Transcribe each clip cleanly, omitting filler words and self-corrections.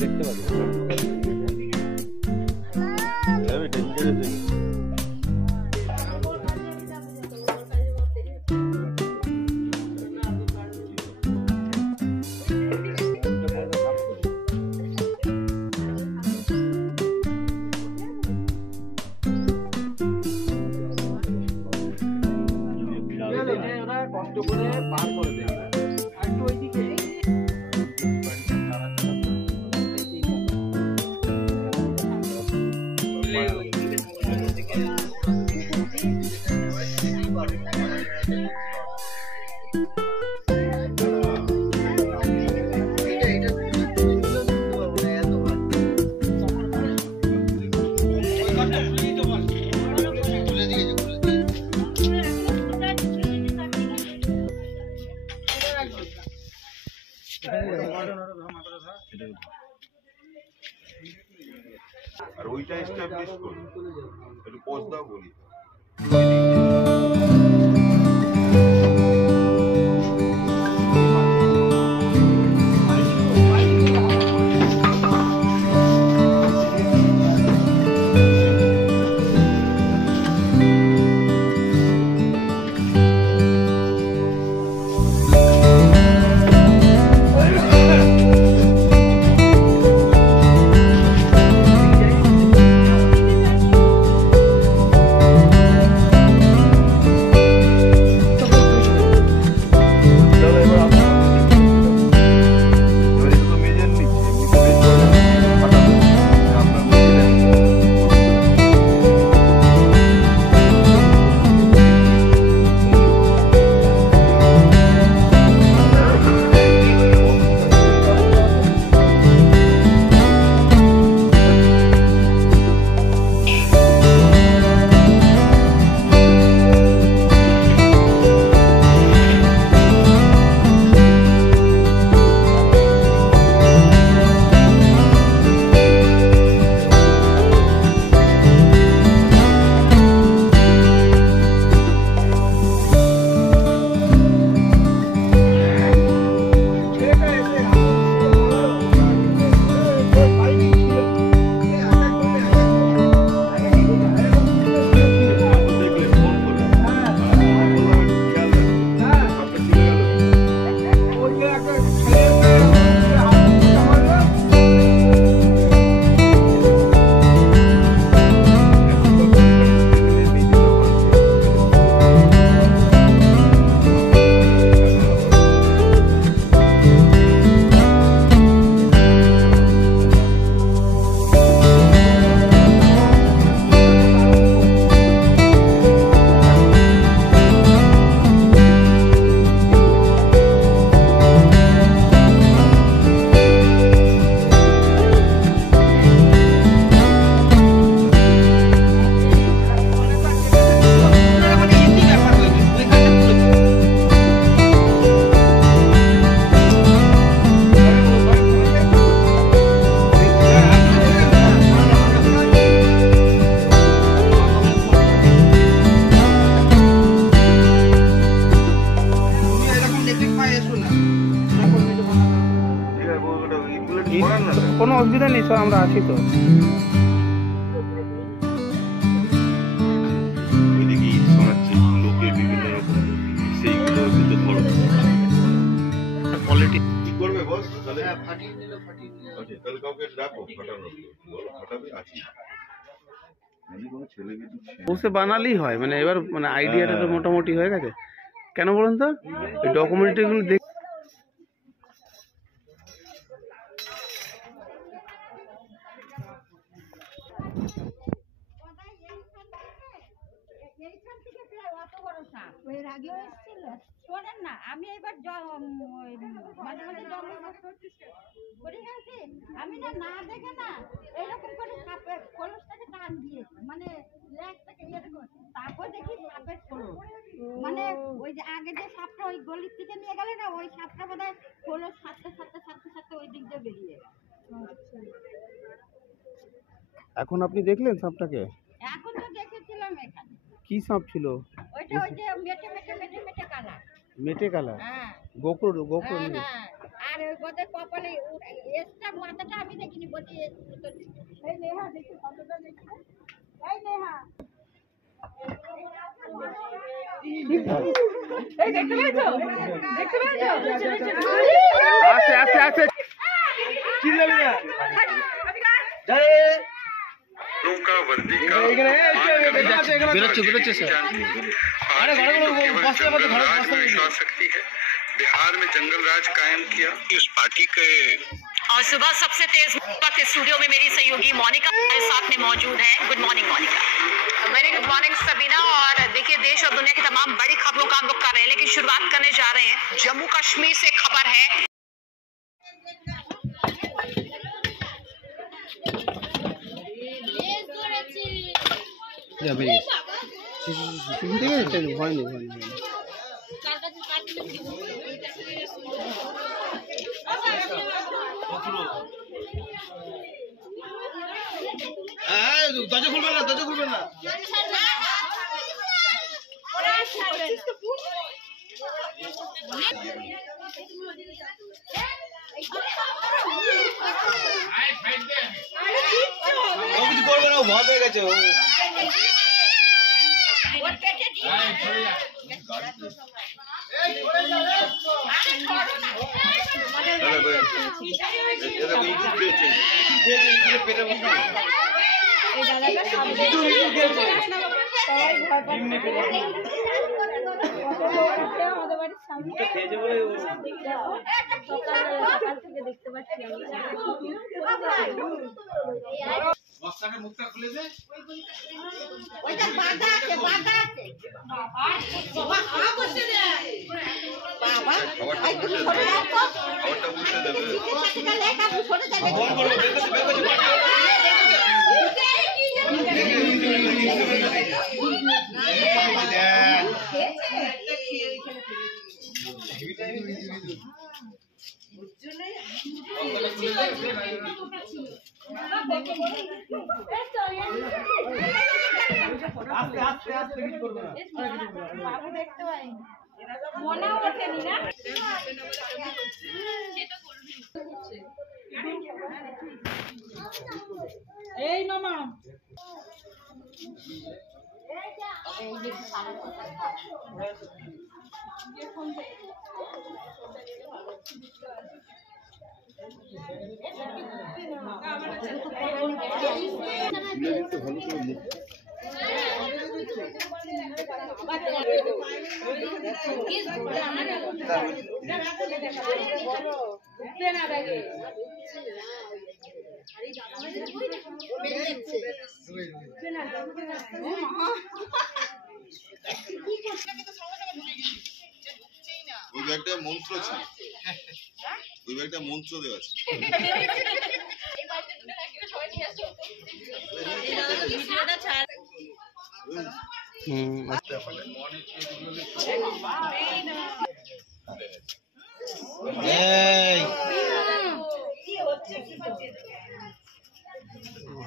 দেখতে পাবি কষ্ট করে পার করে দেবে একটু ওইদিকে আর ওইটা এস্টাবলিশ করুন একটু পোস্ট দাও বলি কোনো অসুবিধা নেই স্যার, আমরা আছি তো। বসে বানালেই হয়, মানে এবার মানে আইডিয়াটা তো মোটামুটি হয়ে গেছে। কেন বলুন তো, ডকুমেন্টারিগুলো দেখ আমি এবার মাঝে মাঝে আমি না দেখে না এরকম করে সাপের খোলসটাকে টান দিয়েছি, মানে লেজটাকে তারপর দেখি সাপের খোলস, মানে ওই যে আগে যে সাপটা ওই গলির থেকে নিয়ে গেলে না, ওই সাপটা বোধ হয় খোলস সাথে সাথে সাথে সাথে ওই দিক দিয়ে বেরিয়ে গেল। এখন আপনি দেখলেন সাপটাকে? এখন তো দেখেছিলাম এখানে। কি সাপ ছিল? ওইটা এটা ওই যে মেটে মেটে মেটে মেটে কালার। মেটে কালার, হ্যাঁ গোকুল হ্যাঁ হ্যাঁ। আর ওই বোধহয় কপালে এসটা মাথাটা আমি দেখিনি, বলছি এই নেহা দেখি ফটোটা দেখি, এই নেহা এই দেখতে পেয়েছো, দেখতে পেয়েছো? আস্তে আস্তে আস্তে চিল্লাবি না। বেরোচ্ছে স্যার। बिहार में जंगल राज कायम किया इस पार्टी के। और सुबह सबसे तेज वक्त स्टूडियो में मेरी सहयोगी मोनिका हमारे साथ में मौजूद है। Good morning Monica. Very good morning Sabina. और देखिए देश और दुनिया की तमाम बड़ी खबरों का हम लोग कर रहे हैं, लेकिन शुरुआत करने जा रहे हैं जम्मू कश्मीर से। खबर है ভয় নেই, ভয় নেই। দরজা খুলবেন না, দরজা খুলবেন না। কিছু করবে না, ভয় পেয়ে গেছে। দেখতে পাচ্ছি মুখটা খুলে দে, ওইটা বাঁধা আছে, বাঁধা আছে। বাবা খা বসে দে, বাবা এই তুমি সরে যাও তো, ওটা বসে দেবে ঠিক আছে, ঠিক আছে লেখা সরে যাবে। বল বল এই মামা ওই একটা মন্ত্র ছিল, ওই একটা মন্ত্র দেওয়া আছে।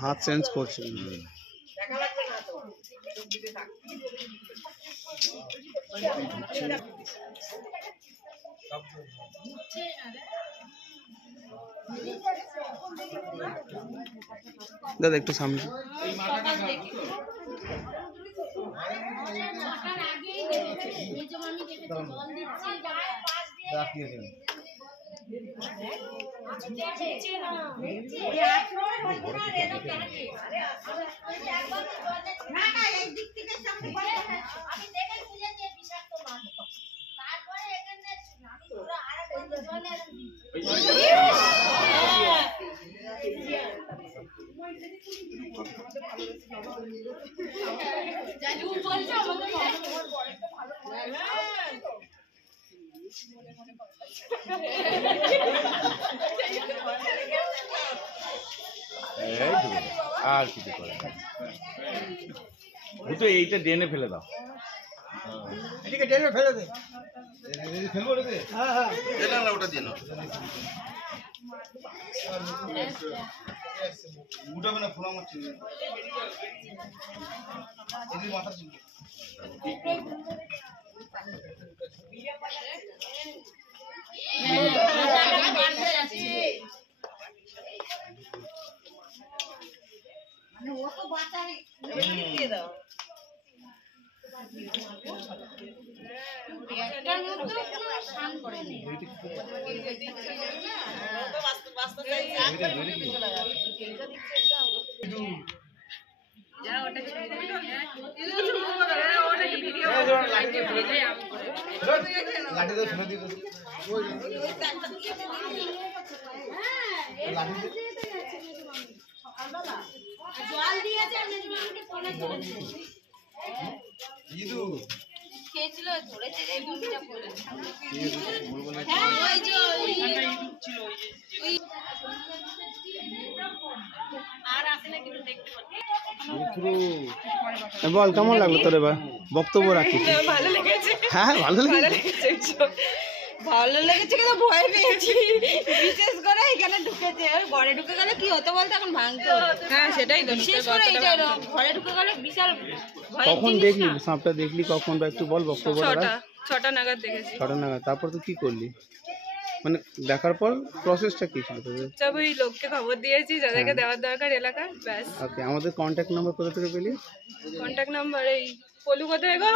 হাত চেঞ্জ করছে। দাদা একটু সামনে। না না এই দিক থেকে সামনে আমি দেখে বুঝেছি বিষাক্ত মাছ, তারপরে এখানে আমি পুরো আরেকটা জলে জানি বলছো আমাদের আর কিছু করে তো এইটা ড্রেনে ফেলে দাও, এদিকে ড্রেনে ফেলে দে। ফেলবো রে। হ্যাঁ হ্যাঁ এটা না ওটা দিয়ে নাও। উঠাবে না ফোন আমার ছিল মাথা ছিল মানে ও তো বাঁচাবে একটার মধ্যে কোনো শান করেনি জল দিয়েছে খেয়েছিল ধরেছে রে বমিটা করে ওই যে আর আসে না কিন্তু দেখতে পাচ্ছি বল কেমন লাগলো তোর এবার বক্তব্য রাখিস? ভালো লেগেছে হ্যাঁ ভালো লেগেছে। ভালো লেগেছে কিন্তু ভয় পেয়েছি, বিশেষ করে এখানে ঢুকেছে। আর ঘরে ঢুকে গেলে কি হতো বলতো, এখন ভাঙতো। হ্যাঁ সেটাই তো, বিশেষ করে এইটা ঘরে ঢুকে গেলে বিশাল ভয়। কখন দেখলি সাপটা? দেখলি কখন বা একটু বল বক্তব্য। 6টা নাগাদ দেখেছি। 6টা নাগাদ। তারপর তুই কি করলি? মানে দেখার পর প্রসেসটা কি ছিল তোদের? সব ওই লোককে খবর দিয়েছি যাদেরকে দেওয়ার দরকার এলাকার, ব্যাস। ওকে, আমাদের কন্ট্যাক্ট নাম্বার কোথা থেকে পেলি? কন্ট্যাক্ট নাম্বার এই পলু কোথায় গো?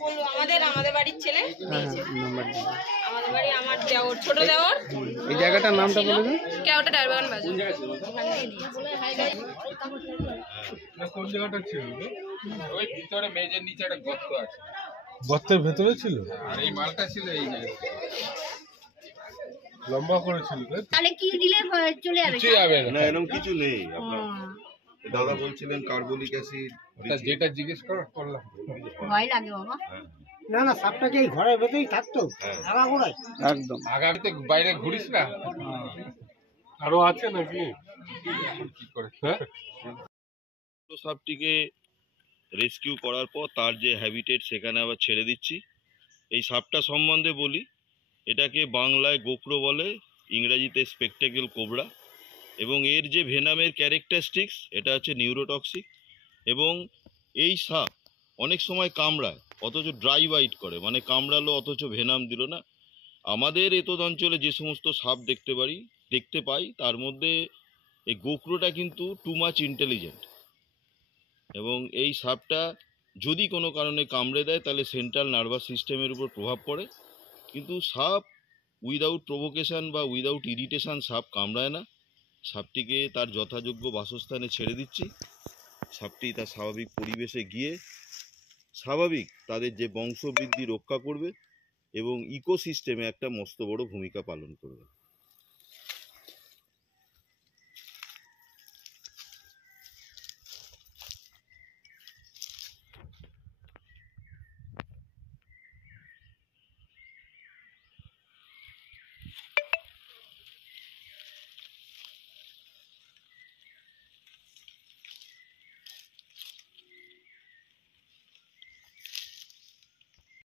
পলু আমাদের বাড়ির ছেলে দিয়েছে নাম্বার। আমাদের বাড়ি, আমার দেওর, ছোট দেওর। এই জায়গাটার নামটা বলে দে। কেওটা ডারবাগান বাজার। কোন জায়গাটা ছিল? ওই ভিতরে মেজের নিচে একটা গর্ত আছে। গর্তের ভেতরে ছিল আর এই মালটা ছিল এই জায়গায়। লম্বা করে ছিল তাহলে কি দিলে চলে যাবে? কিছু যাবে না, এরকম কিছু নেই আপনার। দাদা বলছিলেন কার্বলিক অ্যাসিড। যেটা জিজ্ঞেস করলাম। ভয় লাগে বাবা। না না, সাপটা কি এই ঘরের ভেতরেই থাকতো আগাগোড়ায়? একদম। আগামীতে বাইরে ঘুরিস না। আরো আছে নাকি? কি করে? হ্যাঁ, সাপটিকে রেস্কিউ করার পর তার যে হ্যাবিটেট সেখানে আবার ছেড়ে দিচ্ছি। এই সাপটা সম্বন্ধে বলি, এটাকে বাংলায় গোকরো বলে, ইংরেজিতে স্পেকটেকেল কোবরা। এবং এর যে ভেনামের ক্যারেক্টারিস্টিক্স, এটা হচ্ছে নিউরোটক্সিক। এবং এই সাপ অনেক সময় কামড়ায় অথচ ড্রাই বাইট করে, মানে কামড়ালো অথচ ভেনাম দিল না। আমাদের এতদ অঞ্চলে যে সমস্ত সাপ দেখতে পাই তার মধ্যে এই গোকরোটা কিন্তু টু মাচ ইন্টেলিজেন্ট। এবং এই সাপটা যদি কোনো কারণে কামড়ে দেয় তাহলে সেন্ট্রাল নার্ভাস সিস্টেমের উপর প্রভাব পড়ে। কিন্তু সাপ উইদাউট প্রভোকেশন বা উইদাউট ইরিটেশন সাপ কামড়ায় না। সাপটিকে তার যথাযোগ্য বাসস্থানে ছেড়ে দিচ্ছি। সাপটি তার স্বাভাবিক পরিবেশে গিয়ে স্বাভাবিক তাদের যে বংশবৃদ্ধি রক্ষা করবে এবং ইকোসিস্টেমে একটা মস্ত বড় ভূমিকা পালন করবে।